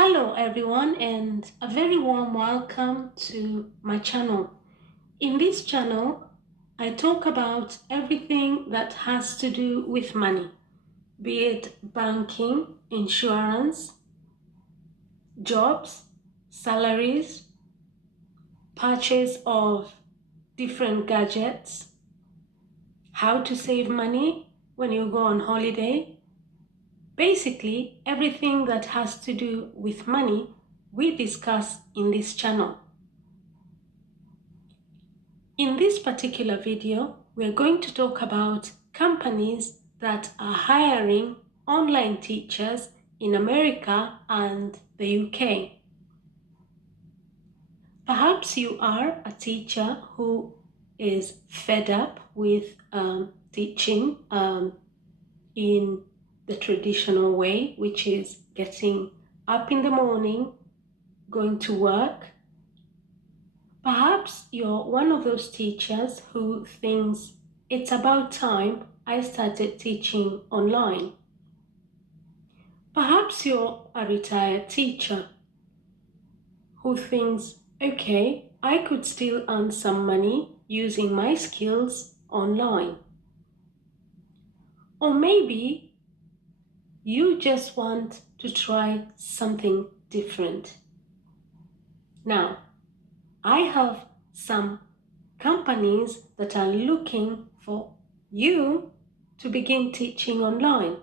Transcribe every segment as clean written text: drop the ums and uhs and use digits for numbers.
Hello everyone and a very warm welcome to my channel. In this channel, I talk about everything that has to do with money, be it banking, insurance, jobs, salaries, purchase of different gadgets, how to save money when you go on holiday. Basically, everything that has to do with money we discuss in this channel. In this particular video, we're going to talk about companies that are hiring online teachers in America and the UK. Perhaps you are a teacher who is fed up with teaching in the traditional way, which is getting up in the morning, going to work. Perhaps you're one of those teachers who thinks it's about time I started teaching online. Perhaps you're a retired teacher who thinks, okay, I could still earn some money using my skills online. Or maybe you just want to try something different. Now, I have some companies that are looking for you to begin teaching online.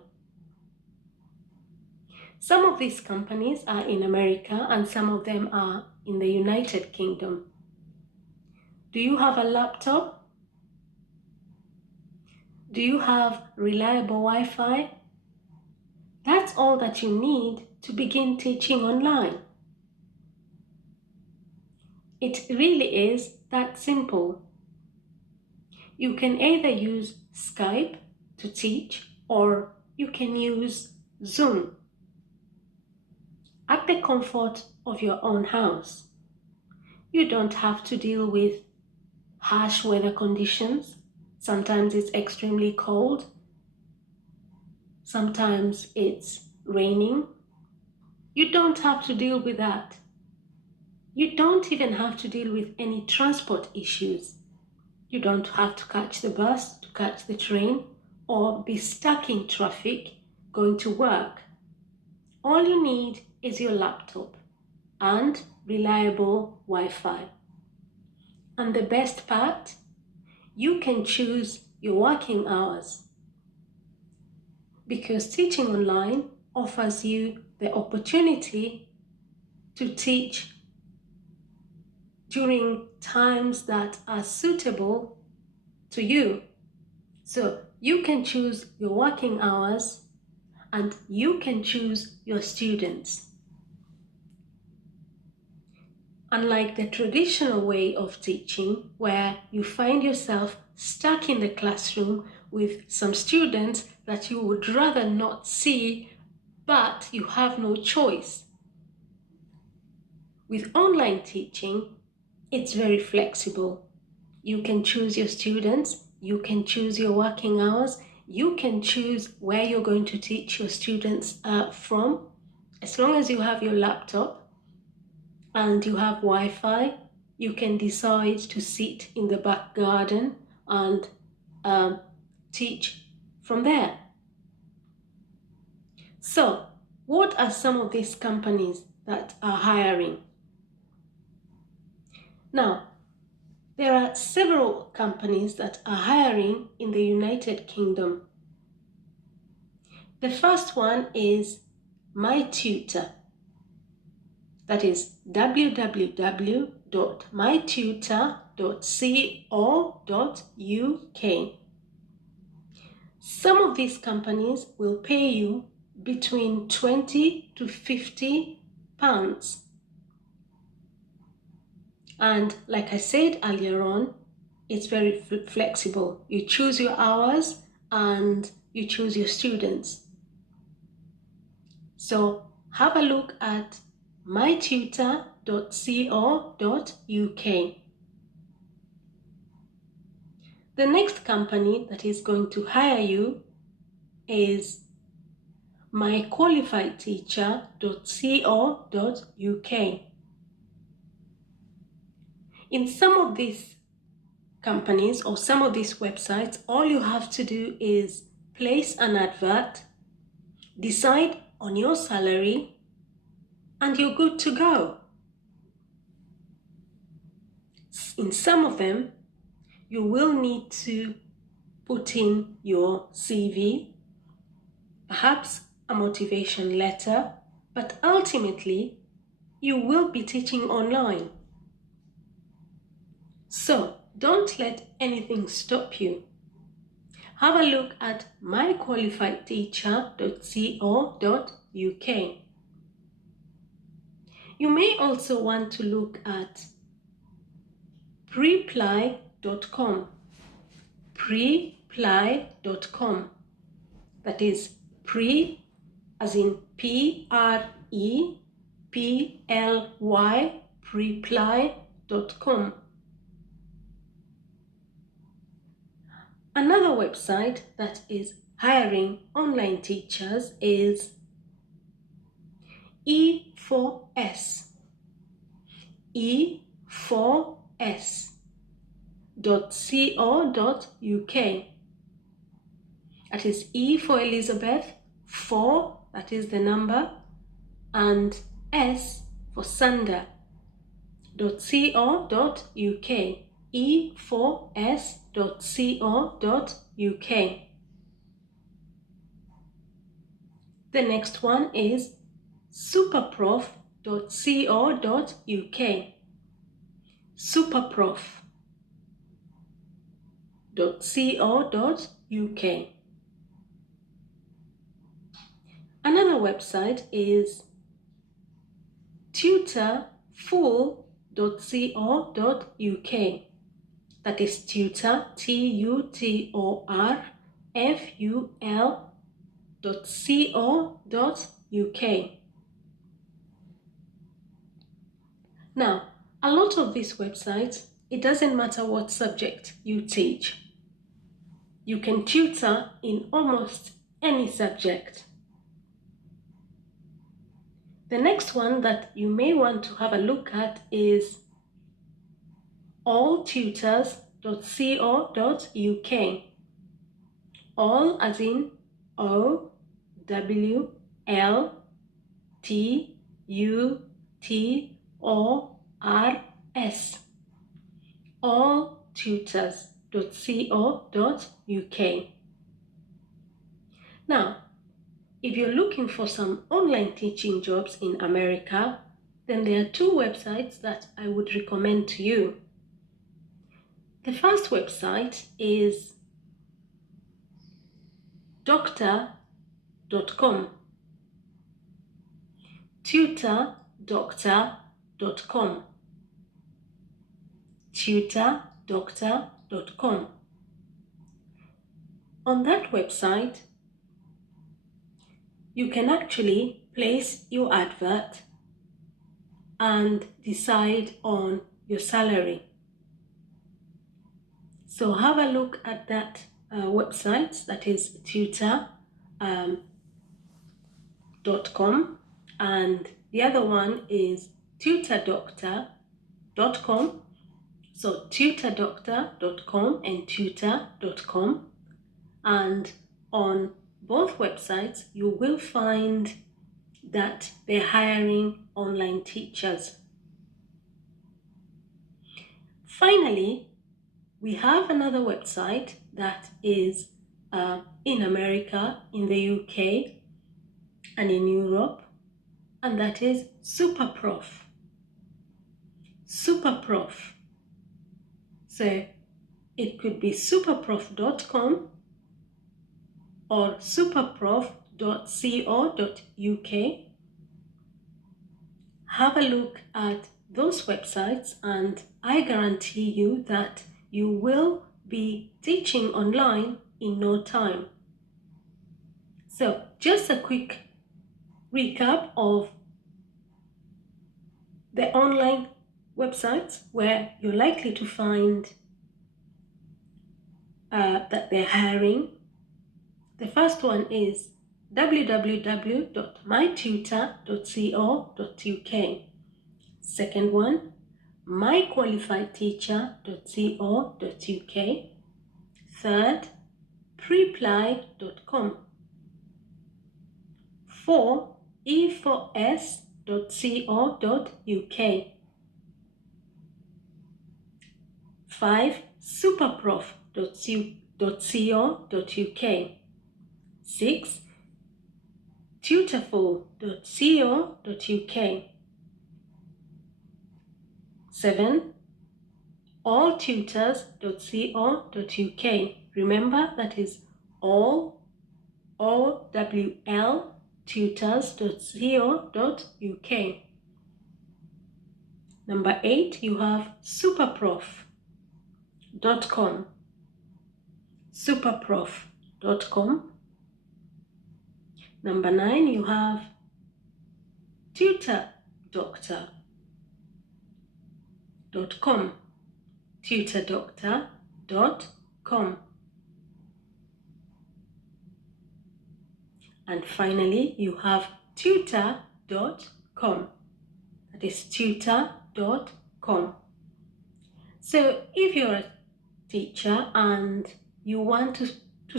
Some of these companies are in America and some of them are in the United Kingdom. Do you have a laptop? Do you have reliable Wi-Fi? That's all that you need to begin teaching online. It really is that simple. You can either use Skype to teach or you can use Zoom at the comfort of your own house. You don't have to deal with harsh weather conditions. Sometimes it's extremely cold. Sometimes it's raining. You don't have to deal with that. You don't even have to deal with any transport issues. You don't have to catch the bus, to catch the train, or be stuck in traffic going to work. All you need is your laptop and reliable Wi-Fi. And the best part, you can choose your working hours because teaching online offers you the opportunity to teach during times that are suitable to you. So you can choose your working hours and you can choose your students. Unlike the traditional way of teaching, where you find yourself stuck in the classroom with some students that you would rather not see, but you have no choice. With online teaching, it's very flexible. You can choose your students, you can choose your working hours, you can choose where you're going to teach your students from. As long as you have your laptop and you have Wi-Fi, you can decide to sit in the back garden and teach from there. So, what are some of these companies that are hiring? Now, there are several companies that are hiring in the United Kingdom. The first one is MyTutor. That is www.mytutor.co.uk. Some of these companies will pay you between 20 to 50 pounds. And like I said earlier on, it's very flexible. You choose your hours and you choose your students. So have a look at mytutor.co.uk. The next company that is going to hire you is myqualifiedteacher.co.uk. In some of these companies or some of these websites, all you have to do is place an advert, decide on your salary, and you're good to go. In some of them, you will need to put in your CV, perhaps a motivation letter, but ultimately, you will be teaching online. So, don't let anything stop you. Have a look at myqualifiedteacher.co.uk. You may also want to look at preply.com. Preply.com. That is pre as in PREPLY, preply.com. Another website that is hiring online teachers is E4S. E4S.co.uk. That is E for Elizabeth, 4, that is the number, and S for Sander. .co.uk. E4S.co.uk. The next one is superprof.co.uk. Superprof.co.uk. Another website is tutorful.co.uk. That is tutor, tutorful.co.uk. Now, a lot of these websites, it doesn't matter what subject you teach. You can tutor in almost any subject. The next one that you may want to have a look at is alltutors.co.uk. All as in OWLTUTORS. alltutors.co.uk. Now, if you're looking for some online teaching jobs in America, then there are two websites that I would recommend to you. The first website is doctor.com. tutordoctor.com. tutordoctor.com. On that website, you can actually place your advert and decide on your salary. So have a look at that website, that is tutor.com, and the other one is tutordoctor.com. So tutordoctor.com and tutor.com, and on both websites you will find that they're hiring online teachers. Finally, we have another website that is in America, in the UK, and in Europe, and that is Superprof. Superprof. So it could be superprof.com or superprof.co.uk. Have a look at those websites and I guarantee you that you will be teaching online in no time. So just a quick recap of the online websites where you're likely to find that they're hiring. The first one is www.mytutor.co.uk. Second one, myqualifiedteacher.co.uk. Third, preply.com. 4, e4s.co.uk. 5, superprof.co.uk. 6, tutorful.co.uk. 7, alltutors.co.uk. Remember, that is all, all, tutors.co.uk. Number 8, you have superprof.com. superprof.com. Number 9, you have tutordoctor.com. tutordoctor.com. And finally, you have tutor.com. That is tutor.com. So if you're a teacher and you want to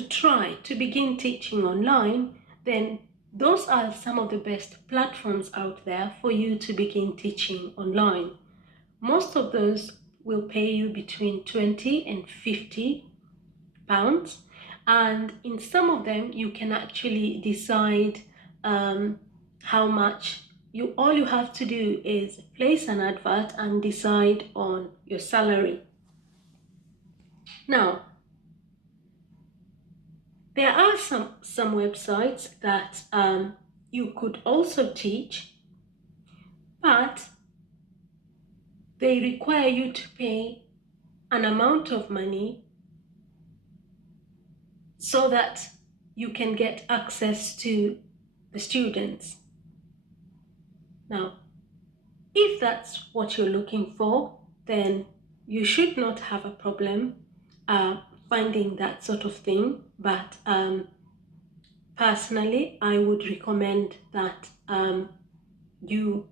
try to begin teaching online, then those are some of the best platforms out there for you to begin teaching online. Most of those will pay you between 20 and 50 pounds, and in some of them you can actually decide how much. All you have to do is place an advert and decide on your salary. Now, there are some websites that you could also teach, but they require you to pay an amount of money so that you can get access to the students. Now, if that's what you're looking for, then you should not have a problem finding that sort of thing. But personally, I would recommend that you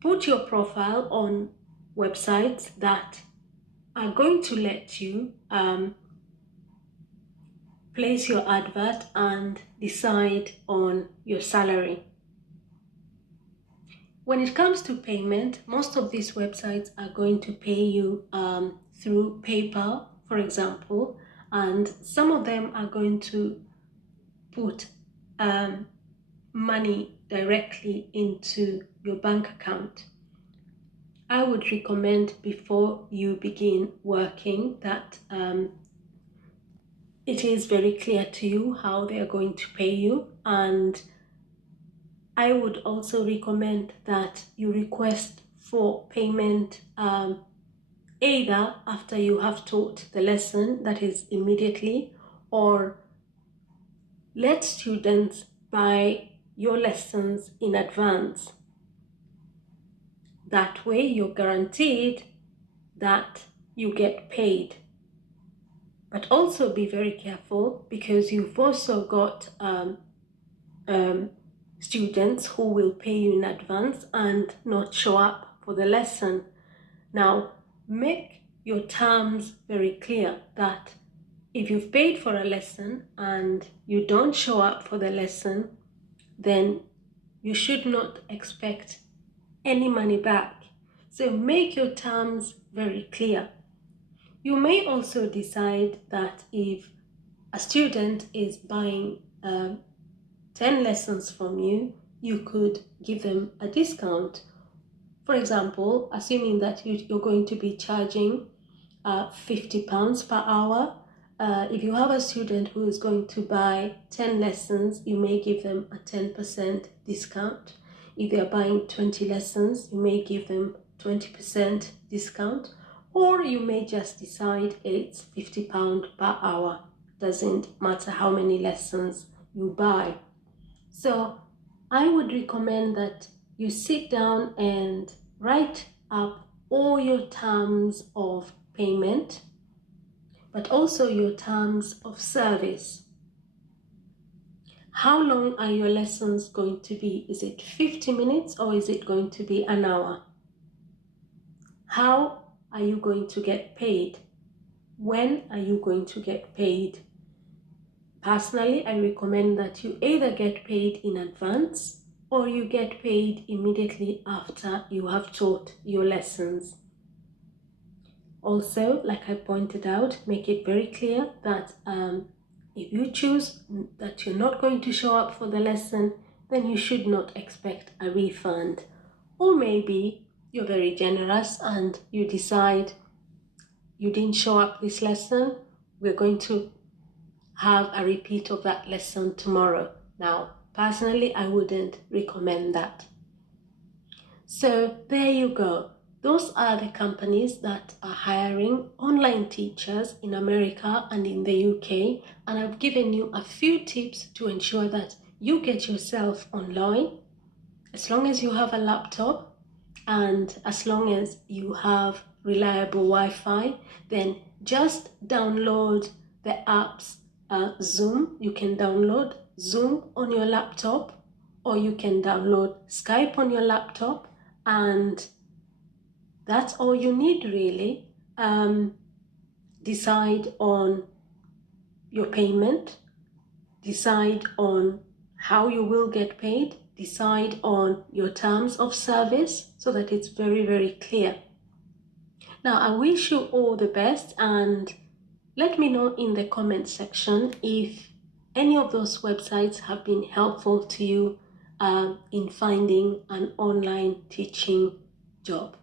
put your profile on websites that are going to let you place your advert and decide on your salary. When it comes to payment, most of these websites are going to pay you through PayPal, for example, and some of them are going to put money directly into your bank account. I would recommend, before you begin working, that it is very clear to you how they are going to pay you, and I would also recommend that you request for payment either after you have taught the lesson, that is immediately, or let students buy your lessons in advance. That way you're guaranteed that you get paid. But also be very careful, because you've also got students who will pay you in advance and not show up for the lesson. Now, make your terms very clear that if you've paid for a lesson and you don't show up for the lesson, then you should not expect any money back. So make your terms very clear. You may also decide that if a student is buying 10 lessons from you, you could give them a discount. For example, assuming that you're going to be charging £50 per hour, if you have a student who is going to buy 10 lessons, you may give them a 10% discount. If they're buying 20 lessons, you may give them 20% discount, or you may just decide it's £50 per hour. Doesn't matter how many lessons you buy. So I would recommend that you sit down and write up all your terms of payment, but also your terms of service. How long are your lessons going to be? Is it 50 minutes or is it going to be an hour? How are you going to get paid? When are you going to get paid? Personally, I recommend that you either get paid in advance or you get paid immediately after you have taught your lessons. Also, like I pointed out, make it very clear that if you choose that you're not going to show up for the lesson, then you should not expect a refund. Or maybe you're very generous and you decide you didn't show up this lesson, we're going to have a repeat of that lesson tomorrow. Now, personally, I wouldn't recommend that. So there you go. Those are the companies that are hiring online teachers in America and in the UK. And I've given you a few tips to ensure that you get yourself online. As long as you have a laptop and as long as you have reliable Wi-Fi, then just download the apps. Zoom, you can download Zoom on your laptop, or you can download Skype on your laptop, and that's all you need really. Decide on your payment, decide on how you will get paid, decide on your terms of service so that it's very, very clear. Now, I wish you all the best, and let me know in the comment section if any of those websites have been helpful to you in finding an online teaching job.